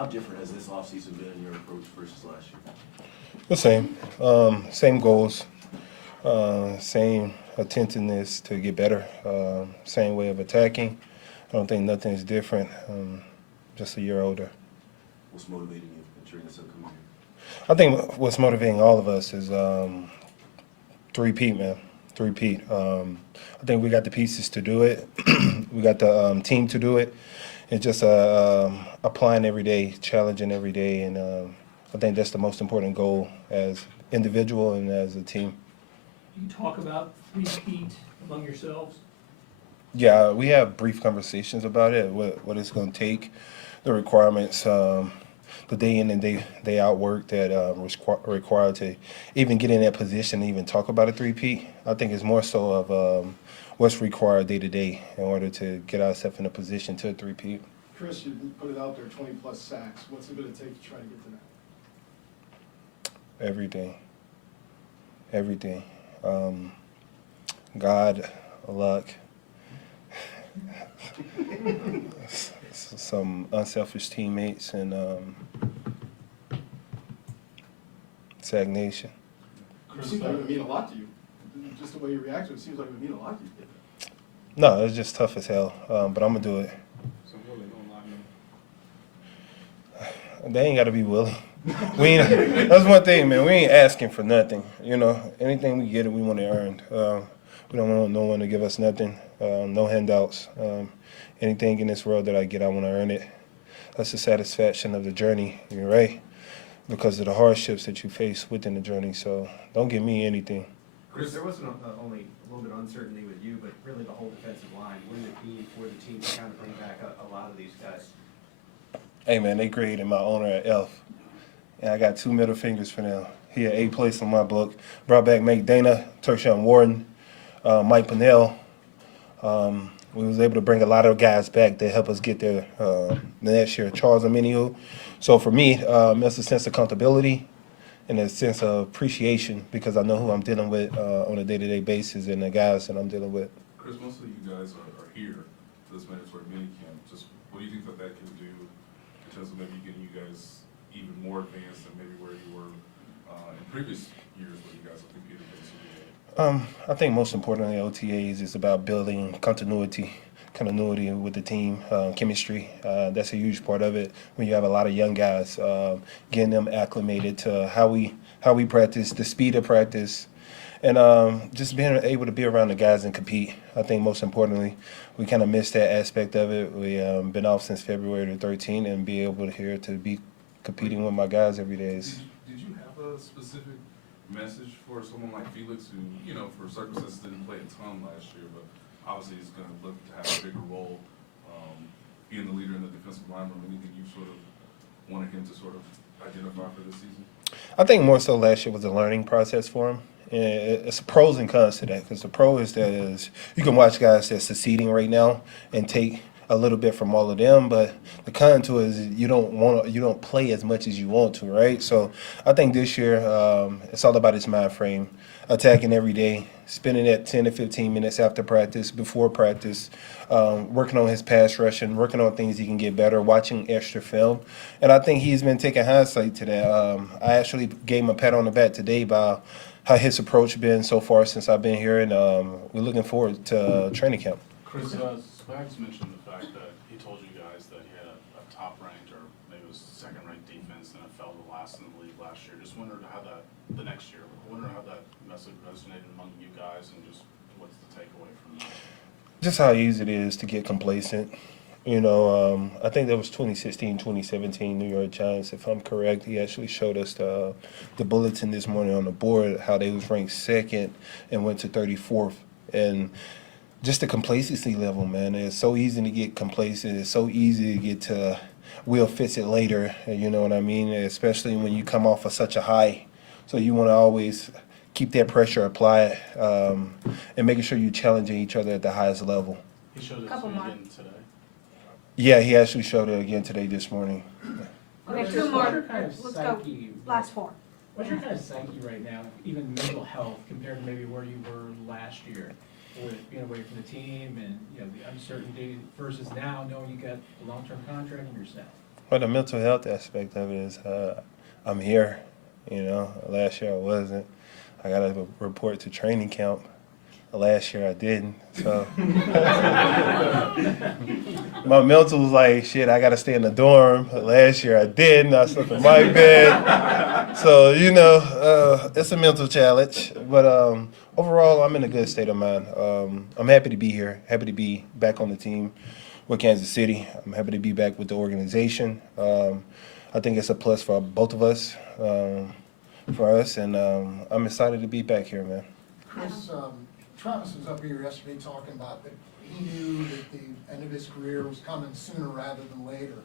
How different has this offseason been in your approach versus last year? The same. Same goals, same attentiveness to get better, same way of attacking. I don't think nothing is different, just a year older. What's motivating you during this upcoming year? I think what's motivating all of us is three-peat, man. Three-peat. I think we got the pieces to do it. We got the team to do it. It's just applying every day, challenging every day, and I think that's the most important goal as individual and as a team. Do you talk about three-peat among yourselves? Yeah, we have brief conversations about it, what it's going to take, the requirements, the day in and day out work that was required to even get in that position and even talk about a three-peat. I think it's more so of what's required day to day in order to get ourselves in a position to a three-peat. Chris, you put it out there, 20-plus sacks. What's it going to take to try to get to that? Everything. God, luck, some unselfish teammates, and stagnation. It seems like it would mean a lot to you. Just the way you reacted, it seems like it would mean a lot to you. No, it's just tough as hell, but I'm going to do it. So Willie, don't lie. They ain't got to be willing. We ain't, that's one thing, man. We ain't asking for nothing. You know, anything we get, we want to earn. We don't want no one to give us nothing, no handouts. Anything in this world that I get, I want to earn it. That's the satisfaction of the journey, you're right, because of the hardships that you face within the journey. So don't give me anything. Chris, there wasn't only a little bit of uncertainty with you, but really the whole defensive line. What did it mean for the team to kind of bring back a lot of these guys? Hey, man, they graded my owner at F. And I got 2 middle fingers for them. He had A place in my book. Brought back Mike Dana, Tershawn Warden, Mike Pinnell. We was able to bring a lot of guys back that help us get there the next year. Charles Aminiu. So for me, it's a sense of accountability and a sense of appreciation because I know who I'm dealing with on a day-to-day basis and the guys that I'm dealing with. Chris, most of you guys are here for this mandatory minicamp. Just what do you think that can do in terms of maybe getting you guys even more advanced than maybe where you were in previous years where you guys have competed against each other? I think most importantly, OTAs is about building continuity with the team, chemistry. That's a huge part of it. When you have a lot of young guys, getting them acclimated to how we practice, the speed of practice, and just being able to be around the guys and compete. I think most importantly, we kind of missed that aspect of it. We been off since February the 13th, and be able to be competing with my guys every day. Did you have a specific message for someone like Felix who, you know, for circumstances didn't play a ton last year, but obviously he's going to look to have a bigger role, being the leader in the defensive line room? Anything you sort of wanted him to sort of identify for this season? I think more so last year was a learning process for him. And it's pros and cons to that because the pro is that you can watch guys that's succeeding right now and take a little bit from all of them, but the con to it is you don't play as much as you want to, right? So I think this year it's all about his mind frame, attacking every day, spending that 10 to 15 minutes after practice, before practice, working on his pass rushing, working on things he can get better, watching extra film, and I think he's been taking hindsight to that. I actually gave him a pat on the back today by how his approach been so far since I've been here, and we're looking forward to training camp. Chris, Spags mentioned the fact that he told you guys that he had a top-ranked or maybe it was second-ranked defense and it fell to last in the league last year. Just wondered how the next year, how that message resonated among you guys and just what's the takeaway from that? Just how easy it is to get complacent. You know, I think that was 2016, 2017 New York Giants, if I'm correct. He actually showed us the bulletin this morning on the board, how they was ranked second and went to 34th. And just the complacency level, man. It's so easy to get complacent. It's so easy to get to we'll fix it later, you know what I mean? Especially when you come off of such a high. So you want to always keep that pressure applied and making sure you're challenging each other at the highest level. He showed it Couple more. again today. Yeah, he actually showed it again today, this morning. Okay, What's 2 your more. kind of Let's go. psyche? Last 4. What's your kind of psyche right now, even mental health, compared to maybe where you were last year, with being away from the team and the uncertainty versus now knowing you got a long-term contract and yourself? Well, the mental health aspect of it is I'm here. Last year I wasn't. I got to report to training camp. Last year I didn't. So my mental was like, shit, I got to stay in the dorm. Last year I didn't. I slept in my bed. So, it's a mental challenge. But overall, I'm in a good state of mind. I'm happy to be here, happy to be back on the team with Kansas City. I'm happy to be back with the organization. I think it's a plus for both of us, for us, and I'm excited to be back here, man. Chris, Travis was up here yesterday talking about that he knew that the end of his career was coming sooner rather than later.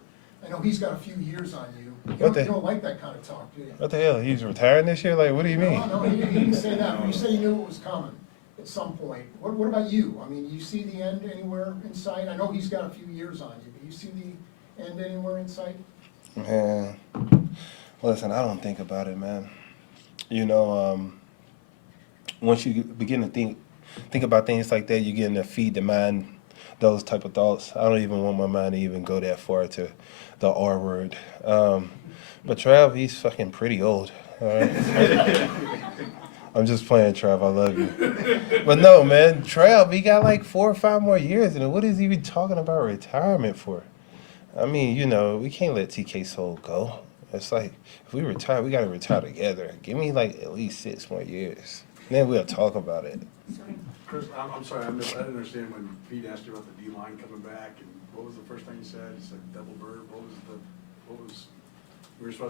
I know he's got a few years on you. You don't like that kind of talk, do you? What the hell? He's retiring this year? Like, what do you mean? No, he didn't say that, but you said he knew it was coming at some point. What about you? I mean, you see the end anywhere in sight? I know he's got a few years on you, but you see the end anywhere in sight? Man, listen, I don't think about it, man. Once you begin to think about things like that, you begin to feed the mind those type of thoughts. I don't even want my mind to even go that far to the R word. But Trav, he's fucking pretty old. All right? I'm just playing, Trav. I love you. But no, man, Trav, he got like 4 or 5 more years. And what is he even talking about retirement for? I mean, we can't let TK Soul go. It's like, if we retire, we got to retire together. Give me like at least 6 more years. Then we'll talk about it. Chris, I'm sorry, I didn't understand when Pete asked you about the D-line coming back, and what was the first thing you said? You said double bird,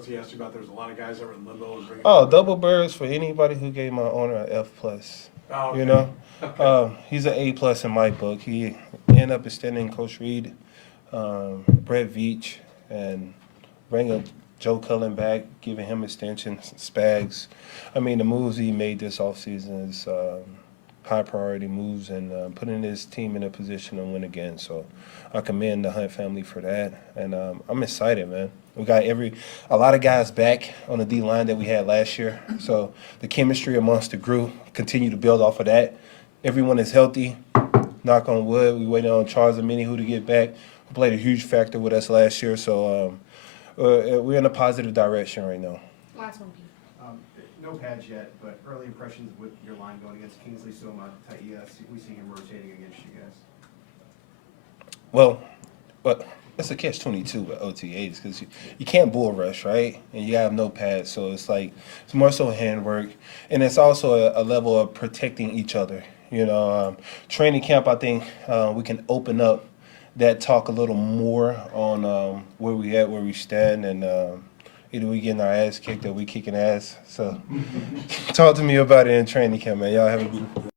he asked you about, there was a lot of guys that were in limbo and bringing. Oh, double birds for anybody who gave my owner an F+. Oh, okay. Okay. He's an A+ in my book. He ended up extending Coach Reed, Brett Veach, and bringing Joe Cullen back, giving him extensions, Spags. I mean, the moves he made this offseason is high priority moves and putting his team in a position to win again. So I commend the Hunt family for that. And I'm excited, man. We got a lot of guys back on the D-line that we had last year. So the chemistry amongst the group continue to build off of that. Everyone is healthy. Knock on wood. We waiting on Charles and Minnie who to get back. Who played a huge factor with us last year. So we're in a positive direction right now. Last one, Pete. No pads yet, but early impressions with your line going against Kingsley Soma, Taiya, we see him rotating against you guys. Well, it's a catch-22 with OTAs because you can't bull rush, right? And you have no pads, so it's more so handwork, and it's also a level of protecting each other. Training camp, I think we can open up that talk a little more on where we at, where we stand, and either we getting our ass kicked or we kicking ass. So talk to me about it in training camp, man. Y'all have a beautiful day.